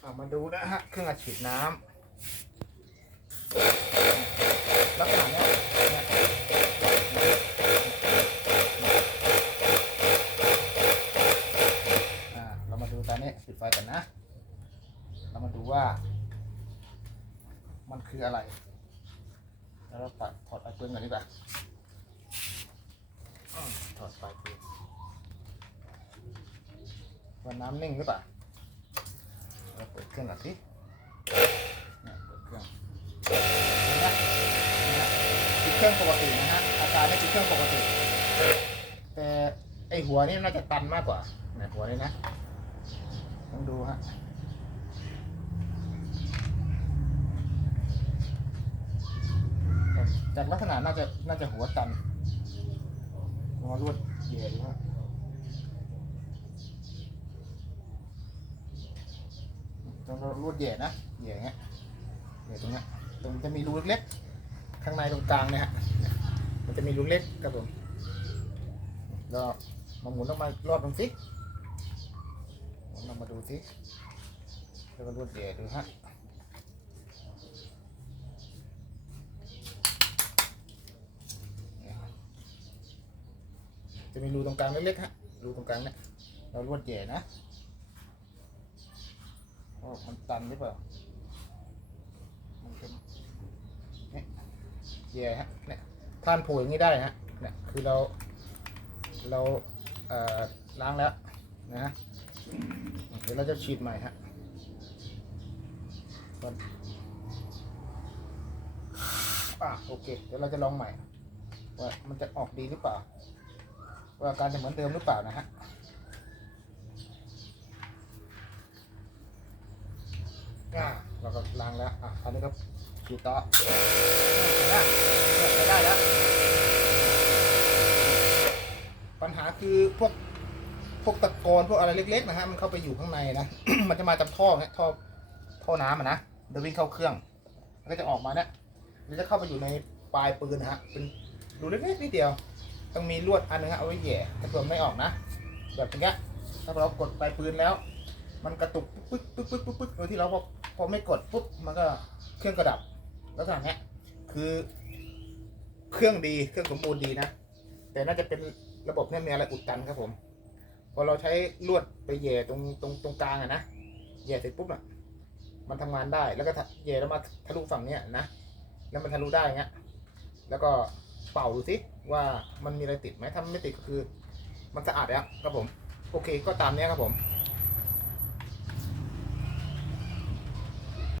เอามาดูนะฮะเครื่องอัดฉีดน้ำลักษณะเนี้ยเนี่ยอ่าเรามาดูตอนนี้ปิดไฟกันนะ เรามาดูว่า มันคืออะไร แล้วเราตัดถอดปลายปืนกันดีกว่าอืมถอดปลายปืนว่าน้ำนิ่งหรือเปล่า เราเปิดเครื่องก่อนสิเนี่เปิดเครื่องเห็นไหมนี่ยติดเครื่องปกตินะฮะ อาการไม่ติดเครื่องปกติ แต่ไอหัวนี่น่าจะตันมากกว่าเนี่ยหัวนี่นะต้องดูฮะจากลักษณะน่าจะน่าจะหัวตันงอรวดเย่ดูฮะ ต้องรูดเย่นะเย่อย่างเงี้ยเย่ตรงเนี้ยตรงจะมีรูเล็กๆข้างในตรงกลางเนี่ยฮะมันจะมีรูเล็กครับผมแล้วมาหมุนออกมารอบตรงสิหมุนออกมาดูสิแล้วก็รูดเย่ดูฮะจะมีรูตรงกลางเล็กๆฮะรูตรงกลางเนี่ยเรารูดเย่นะ โอ้มันตันหรือเปล่า มันเป็นเนี่ยแย่ฮะ เนี่ยท่านผล่อย่างนี้ได้ฮะ เนี่ย คือเรา เราเอ่อล้างแล้วนะฮะเดี๋ยวเราจะฉีดใหม่ฮะก่อนอะโอเค เดี๋ยวเราจะลองใหม่ ว่ามันจะออกดีหรือเปล่า ว่าอาการจะเหมือนเดิมหรือเปล่านะฮะ อ่าเราก็ล้าง แล้วอะคราวนี้ก็ขีดต่ออะเนี่ยใช้ได้แล้ว ปัญหาคือพวกพวกตะกอนพวกอะไรเล็ก ๆ นะฮะมันเข้าไปอยู่ข้างในนะ มันจะมาจากท่อเนี่ยท่อท่อน้ำอะนะเดินวิ่งเข้าเครื่องแล้วก็จะออกมาเนี่ยมันจะเข้าไปอยู่ในปลายปืนนะฮะเป็นรูเล็กๆนิดเดียว ต้องมีลวดอันนึงฮะเอาไว้แหย่ถ้าเกิดไม่ออกนะ แบบอย่างเงี้ยถ้าเรากดปลายปืนแล้ว มันกระตุกปึ๊กปึ๊กปึ๊กปึ๊กปึ๊กโดยที่เราพอพอไม่กดปุ๊บมันก็เครื่องกระดับลักษณะเนี้ยคือเครื่องดีเครื่องสมบูรณ์ดีนะ แต่น่าจะเป็นระบบเนี่ยมีอะไรอุดตันครับผม พอเราใช้ลวดไปแย่ตรงตรงตรงกลางอะนะแย่เสร็จปุ๊บอะมันทำงานได้แล้วก็แย่แล้วมาทะลุฝั่งเนี้ยนะแล้วมันทะลุได้เงี้ยแล้วก็เป่าดูสิว่ามันมีอะไรติดไหมถ้าไม่ติดก็คือ มันสะอาดแล้วครับผม โอเคก็ตามเนี้ยครับผม